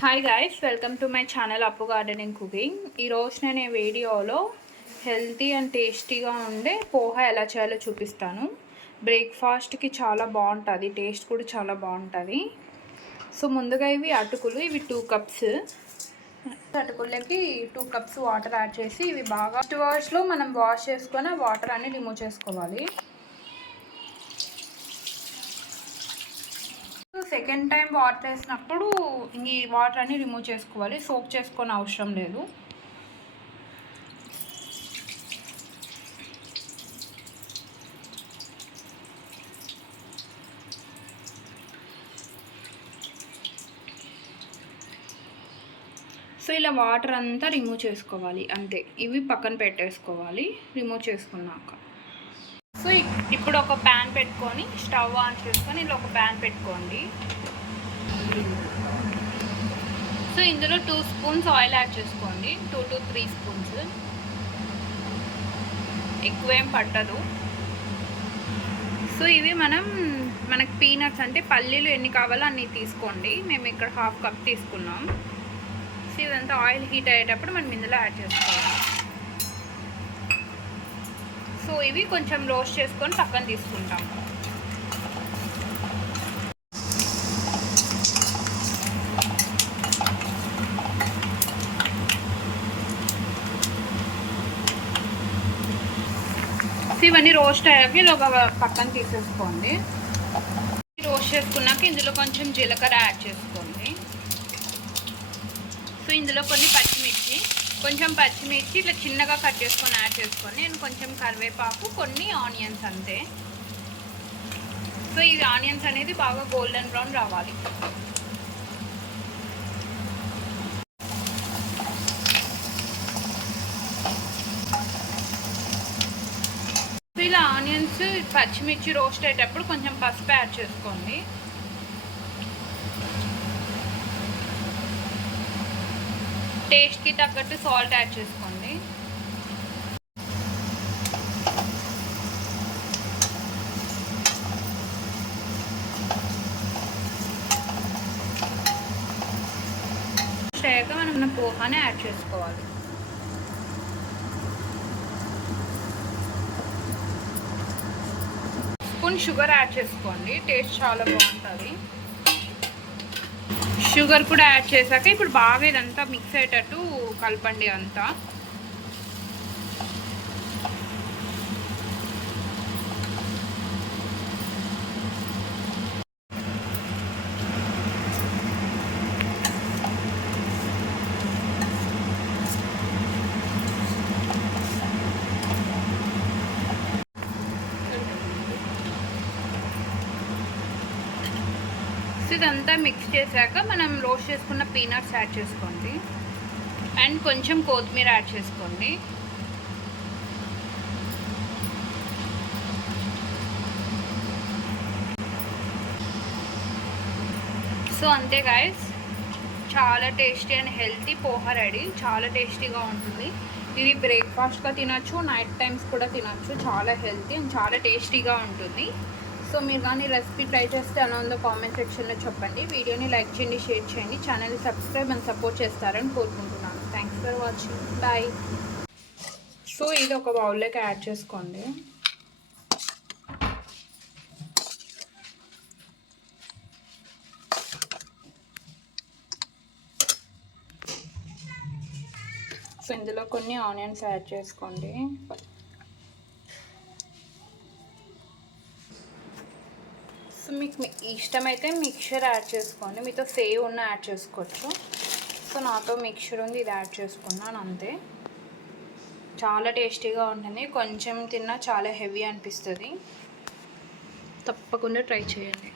Hi guys, welcome to my channel అప్పు gardening cooking. ఈరోజు నేను ఈ వీడియోలో హెల్తీ అండ్ టేస్టీగా ఉండే పోహా ఎలా చేయాలో చూపిస్తాను. బ్రేక్ఫాస్ట్కి చాలా బాగుంటుంది, టేస్ట్ కూడా చాలా బాగుంటుంది. సో ముందుగా ఇవి అటుకులు, ఇవి 2 కప్స్. అటుకులకి 2 కప్స్ వాటర్ యాడ్ చేసి ఇవి బాగా 2 అవర్స్లో మనం వాష్ చేసుకొని ఆ వాటర్ అన్ని రిమూవ్ చేసుకోవాలి. సెకండ్ టైం వాటర్ వేసినప్పుడు ఈ వాటర్ అన్ని రిమూవ్ చేసుకోవాలి, సోక్ చేసుకొని అవసరం లేదు. సో ఇలా వాటర్ అంతా రిమూవ్ చేసుకోవాలి, అంతే. ఇవి పక్కన పెట్టేసుకోవాలి రిమూవ్ చేసుకున్నాక. సో ఇప్పుడు ఒక ప్యాన్ పెట్టుకొని స్టవ్ ఆన్ చేసుకొని ఇలా ఒక ప్యాన్ పెట్టుకోండి. సో ఇందులో 2 స్పూన్స్ ఆయిల్ యాడ్ చేసుకోండి, 2 to 3 స్పూన్స్. ఎక్కువేం పట్టదు. సో ఇవి మనకు పీనట్స్ అంటే పల్లీలు ఎన్ని కావాలో అన్ని తీసుకోండి. మేము ఇక్కడ 1/2 కప్ తీసుకున్నాం. సో ఇదంతా ఆయిల్ హీట్ అయ్యేటప్పుడు మనం ఇందులో యాడ్ చేసుకోవాలి. సో ఇవి కొంచెం రోస్ట్ చేసుకొని పక్కన తీసుకుంటాం. సో ఇవన్నీ రోస్ట్ అయ్యాక ఇలా పక్కన తీసేసుకోండి. రోస్ట్ చేసుకున్నాక ఇందులో కొంచెం జీలకర్ర యాడ్ చేసుకోండి. సో ఇందులో కొన్ని పచ్చిమిర్చి ఇట్లా చిన్నగా కట్ చేసుకొని యాడ్ చేసుకొని నేను కొంచెం కరివేపాకు, కొన్ని ఆనియన్స్ అంతే. సో ఈ ఆనియన్స్ అనేది బాగా గోల్డెన్ బ్రౌన్ రావాలి. సో ఇలా ఆనియన్స్, పచ్చిమిర్చి రోస్ట్ అయ్యేటప్పుడు కొంచెం పసుపు యాడ్ చేసుకోండి. టేస్ట్కి తగ్గట్టు సాల్ట్ యాడ్ చేసుకోండి. అయ్యాక మనం పోహాని యాడ్ చేసుకోవాలి. స్పూన్ షుగర్ యాడ్ చేసుకోండి, టేస్ట్ చాలా బాగుంటుంది. షుగర్ కూడా యాడ్ చేశాక ఇప్పుడు బాగా ఇదంతా మిక్స్ అయ్యేటట్టు కలపండి అంతా. ఇదంతా మిక్స్ చేశాక మనం రోస్ట్ చేసుకున్న పీనట్స్ యాడ్ చేసుకోండి అండ్ కొంచెం కొత్తిమీర యాడ్ చేసుకోండి. సో అంతే గాయస్, చాలా టేస్టీ అండ్ హెల్తీ పోహా రెడీ. చాలా టేస్టీగా ఉంటుంది. ఇది బ్రేక్ఫాస్ట్గా తినచ్చు, నైట్ టైమ్స్ కూడా తినచ్చు. చాలా హెల్తీ అండ్ చాలా టేస్టీగా ఉంటుంది. సో మీరు కానీ రెసిపీ ట్రై చేస్తే ఎలా ఉందో కామెంట్ సెక్షన్లో చెప్పండి. వీడియోని లైక్ చేయండి, షేర్ చేయండి, ఛానల్ని సబ్స్క్రైబ్ అండ్ సపోర్ట్ చేస్తారని కోరుకుంటున్నాను. Thanks for watching, bye. So ఇది ఒక బౌల్లోకి యాడ్ చేసుకోండి. సో ఇందులో కొన్ని ఆనియన్స్ యాడ్ చేసుకోండి. సో మీకు ఇష్టమైతే మిక్చర్ యాడ్ చేసుకోండి, మీతో సేవ్ ఉన్న యాడ్ చేసుకోవచ్చు. సో నాతో మిక్చర్ ఉంది, ఇది యాడ్ చేసుకున్నాను అంతే. చాలా టేస్టీగా ఉంటుంది, కొంచెం తిన్నా చాలా హెవీ అనిపిస్తుంది. తప్పకుండా ట్రై చేయండి.